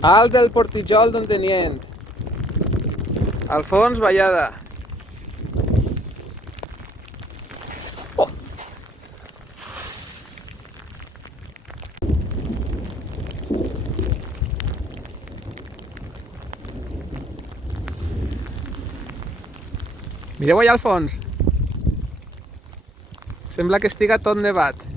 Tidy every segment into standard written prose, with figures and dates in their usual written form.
Alt del Portijol d'Ontinyent. Al fons, Vallada. Oh. Mireu allà al fons. Sembla que estiga tot nevat.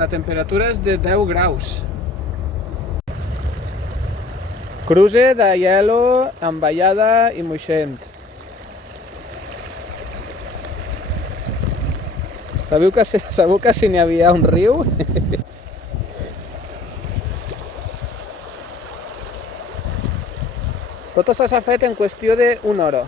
La temperatura és de 10 graus. Cruce d'Aielo amb Vallada i Moixent. Sabeu que si n'hi havia un riu? Tot això s'ha fet en qüestió d'una hora.